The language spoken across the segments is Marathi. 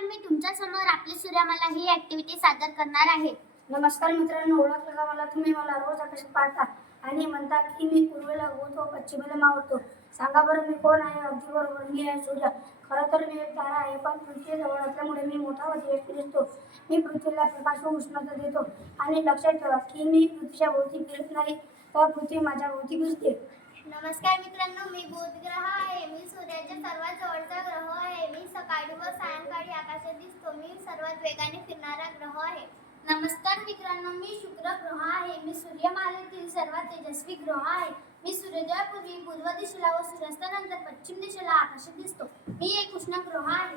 नमस्कार, मी तुमच्या समोर आपली सूर्यमाला ही ऍक्टिव्हिटी सादर करणार आहे. नमस्कार मित्रांनो, ओळखलं का मला? तुम्ही मला रोज आकाशात पाहता आणि म्हणता की मी पूर्वेला उगवतो, पश्चिमेला मावळतो. सांगा बरं मी कोण आहे? अगदी बरोबर, मी आहे सूर्य. खरं तर मी एक तारा आहे, पण पृथ्वी जवळ असल्यामुळे मी मोठा व तेजस्वी दिसतो. मी पृथ्वीला प्रकाश व उष्णता देतो. आणि लक्षात ठेवा की मी पृथ्वीच्या भोवती फिरत नाही, तर पृथ्वी माझ्या भोवती फिरते. नमस्कार मित्रांनो, मी बुध ग्रह आहे. मी सूर्याच्या सर्वात जवळचा ग्रह आहे. मी सकाळी व सायंकाळी आकाशात दिसतो. मी सर्वात वेगाने फिरणारा ग्रह आहे. नमस्कार मित्रांनो, मी शुक्र ग्रह आहे. मी सूर्यमालेतील सर्वात तेजस्वी ग्रह आहे. मी सूर्योदयापूर्वी पूर्व दिशेला व सूर्यास्तानंतर पश्चिम दिशेला आकाशात दिसतो. मी एक उष्ण ग्रह आहे.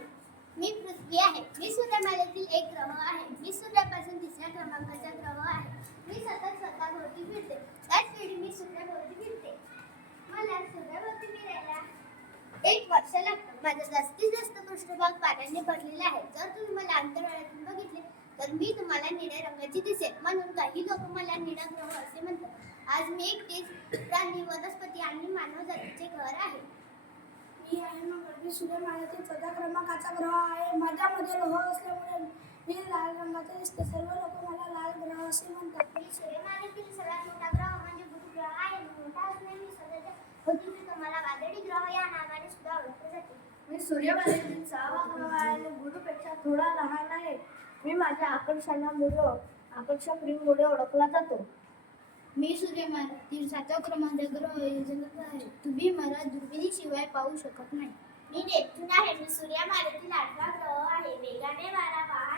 मी पृथ्वी आहे. मी सूर्यमालेतील एक ग्रह आहे. मी सूर्यापासून तिसऱ्या क्रमांकाचा ग्रह आहे. मी सतत स्वतःभोवती फिरते. त्याच वेळी मी सूर्याभोवती फिरते. मला सूर्याभोवती फिरायला 1 वर्ष लागतं. माझा जास्तीत जास्त पृष्ठभाग पाण्याने भरलेला आहे. जर तुम्ही मला अंतराळातून बघितले तर मी तुम्हाला निळ्या रंगाची दिसेल, म्हणून काही लोक मला निळा ग्रह असे म्हणतात. आज मी एकटीच प्राणी, वनस्पती आणि मानव जातीचे घर आहे. मी आहे मगर. मी सूर्यमालेतील 14 क्रमांकाचा ग्रह आहे. माझ्यामध्ये लोह असल्यामुळे मी लाल रंगाचा दिसते. सर्व लोक मला लाल ग्रह असे म्हणतात. मी सूर्यमालेतील सर्वात मोठा ग्रह म्हणजे बुध ग्रह आहे. मोठा असल्याने मी सध्याच्या होती तुम्हाला वादळी ग्रह या नावाने सुद्धा ओळखले जाते. मी सूर्यमालेतील 6वा ग्रह आहे आणि गुरुपेक्षा थोडा लहान आहे. मी माझ्या आकर्षक रिंगमुळे ओळखला जातो. मी सूर्यमालेतील 7व्या क्रमांकाचा ग्रह आहे. तुम्ही मला दुर्बिणीशिवाय पाहू शकत नाही. मी नेपच्यून आहे. मी सूर्यमालेतील 8वा ग्रह आहे. वेगाने वारा वाहत